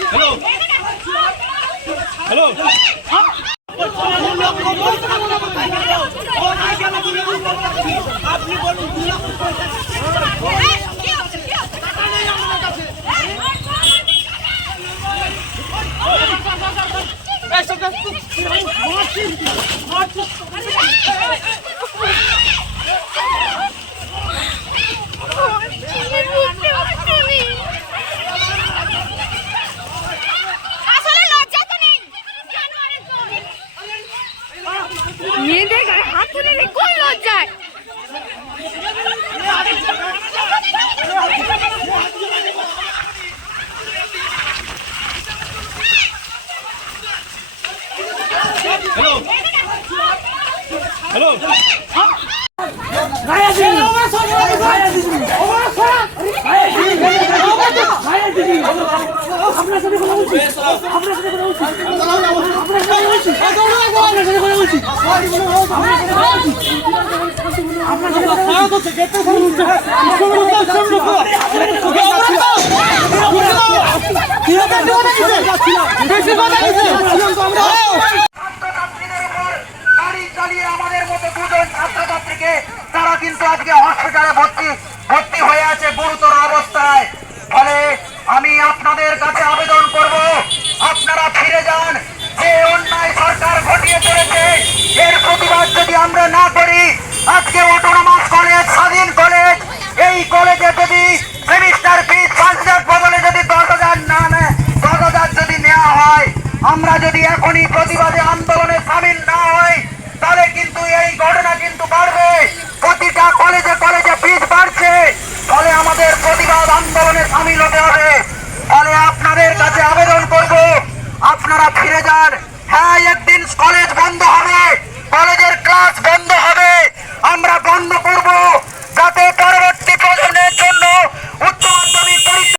Hello. আপনি বলুন দু লক্ষ আসলে লজ্জা তো নেই জানোয়ারের তো মেয়েদের গায়ে হাত তুলে নিয়ে কোন লজ্জায় হ্যালো হ্যালো ছাত্রছাত্রীদের উপর গাড়ি চালিয়ে আমাদের মতো দুজন ছাত্রছাত্রীকে তারা কিন্তু আজকে হসপিটালে ভর্তি ভর্তি হয়ে আছে গুরুতর অবস্থায়। ফলে আমি আপনাদের কাছে আবেদন করব, আপনারা ফিরে যান। যে অন্যায় সরকার ঘটিয়ে চলেছে, এর প্রতিবাদ যদি আমরা না করি, আজকে অটোনমাস কলেজ স্বাধীন কলেজ এই কলেজে যদি সেমিস্টার ফিস পাঁচ হাজার বদলে যদি দশ হাজার না নেয়, দশ হাজার যদি নেওয়া হয়, আমরা যদি এখনই প্রতিবাদে আন্দোলনে সামিল না হই, তাহলে কিন্তু এই ঘটনা কিন্তু বাড়বে। প্রতিটা কলেজে কলেজে ফিস বাড়ছে। ফলে আমাদের প্রতিবাদ আন্দোলনে সামিল হতে হবে। ফলে আপনাদের কাছে আবেদন করব, আপনারা ফিরে যান। হ্যাঁ একদিন কলেজ বন্ধ হবে, কলেজের ক্লাস বন্ধ হবে। আমরা বন্ধ করব, যাতে পরবর্তী প্রজন্মের জন্য উচ্চ মাধ্যমিক পরীক্ষা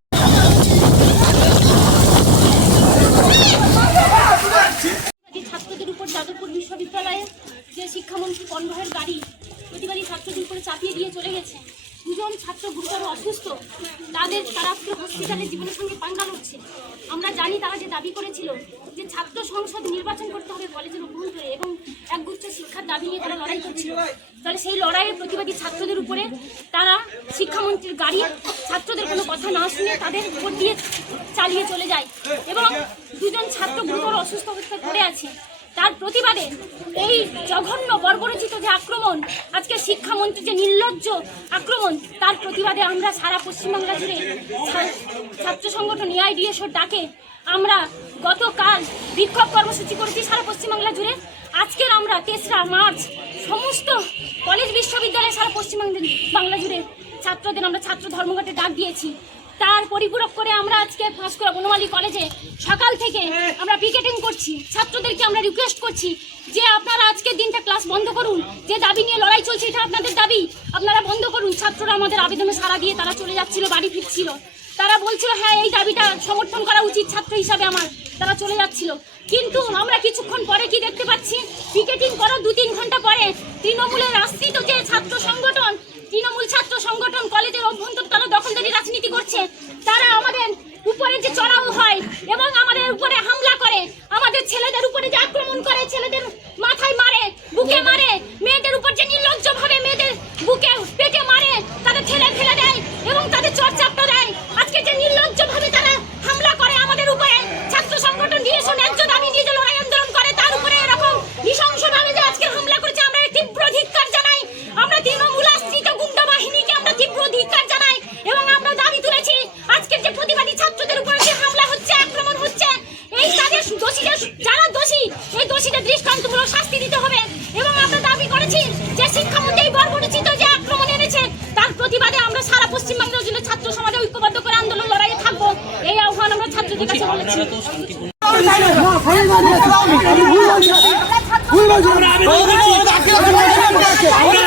ছাত্রদের উপর যাদবপুর যে শিক্ষামন্ত্রী কনভয়ের গাড়ি প্রতিবাদী ছাত্রদের উপরে চাপিয়ে দিয়ে চলে গেছে। দুজন ছাত্র গুরুতর অসুস্থ। তাদের তারা হসপিটালে জীবনের সঙ্গে পাঙ্গা হচ্ছে। আমরা জানি তারা যে দাবি করেছিল যে ছাত্র সংসদ নির্বাচন করতে হবে কলেজের অভ্যন্তরে এবং একগুচ্ছ শিক্ষার দাবি নিয়ে তারা লড়াই করছিল। তাহলে সেই লড়াইয়ের প্রতিবাদী ছাত্রদের উপরে তারা শিক্ষামন্ত্রীর গাড়ি, ছাত্রদের কোনো কথা না শুনে তাদের উপর দিয়ে চালিয়ে চলে যায়। এবং দুজন ছাত্র গুরুতর অসুস্থ অবস্থায় পড়ে আছে। তার প্রতিবাদে এই জঘন্য বর্বরচিত যে আক্রমণ, আজকে শিক্ষামন্ত্রী যে নির্লজ্জ আক্রমণ, তার প্রতিবাদে আমরা সারা পশ্চিমবাংলা জুড়ে ছাত্র সংগঠন এআইডিএসওর ডাকে আমরা গতকাল বিক্ষোভ কর্মসূচি করেছি সারা পশ্চিমবাংলা জুড়ে। আজকের আমরা তেসরা মার্চ, সমস্ত কলেজ, বিশ্ববিদ্যালয়ে সারা পশ্চিমবাংলা বাংলা জুড়ে ছাত্রদের, আমরা ছাত্র ধর্মঘটে ডাক দিয়েছি। তার পরিপূরক করে আমরা আজকে পাঁশকুড়া বনমালী কলেজে সকাল থেকে আমরা পিকেটিং করছি। ছাত্রদেরকে আমরা রিকোয়েস্ট করছি যে আপনারা আজকের দিনটা ক্লাস বন্ধ করুন। যে দাবি নিয়ে লড়াই চলছে এটা আপনাদের দাবি। আপনারা বন্ধ করুন। ছাত্ররা আমাদের আবেদনে সারা দিয়ে তারা চলে যাচ্ছিল, বাড়ি ফিরছিল। তারা বলছিল হ্যাঁ এই দাবিটা সমর্থন করা উচিত ছাত্র হিসাবে আমার। তারা চলে যাচ্ছিল। কিন্তু আমরা কিছুক্ষণ পরে কি দেখতে পাচ্ছি? পিকেটিং করার দু তিন ঘণ্টা পরে তৃণমূলের আশ্রিত যে ছাত্র সংগঠন তৃণমূল ছাত্র সংগঠন কলেজের অভ্যন্তর তারা দখলদারি রাজনীতি করছে তারা আমাদের উপরে যে চড়াও হয় এবং আমাদের উপরে হামলা করে আমাদের ছেলেদের উপরে যে আক্রমণ করে, ছেলেদের মাথায় মারে, বুকে মারে, মেয়েদের উপর যে নির্লজ্জভাবে মেয়েদের বুকে পেটে অপরাধীগুলো শাস্তি দিতে হবে। এবং আমরা দাবি করেছি যে শিক্ষামন্ত্রী বর্বরচিত যে আক্রমণ এনেছে, তার প্রতিবাদে আমরা সারা পশ্চিমবঙ্গের জন্য ছাত্র সমাজে ঐক্যবদ্ধ করে আন্দোলন লড়াইয়ে থাকব। এই আহ্বান আমরা ছাত্রদের কাছে বলেছি। আমরা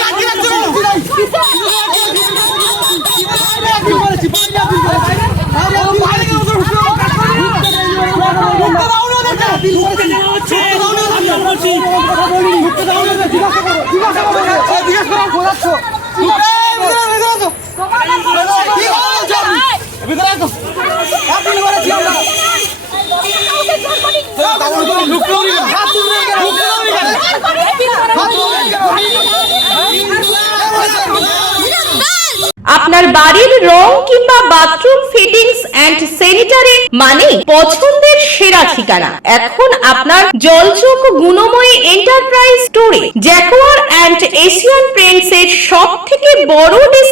আপনার বাড়ির রং কিংবা বাথরুম ফিটিংস এন্ড স্যানিটারি মানে পছন্দের সেরা ঠিকানা। এখন আপনার জলচোখ গুণময়ী এন্টারপ্রাইজ স্টোরে জ্যাকোয়ার অ্যান্ড এশিয়ান পেন্টস এর সব থেকে বড় ডিসপ্লে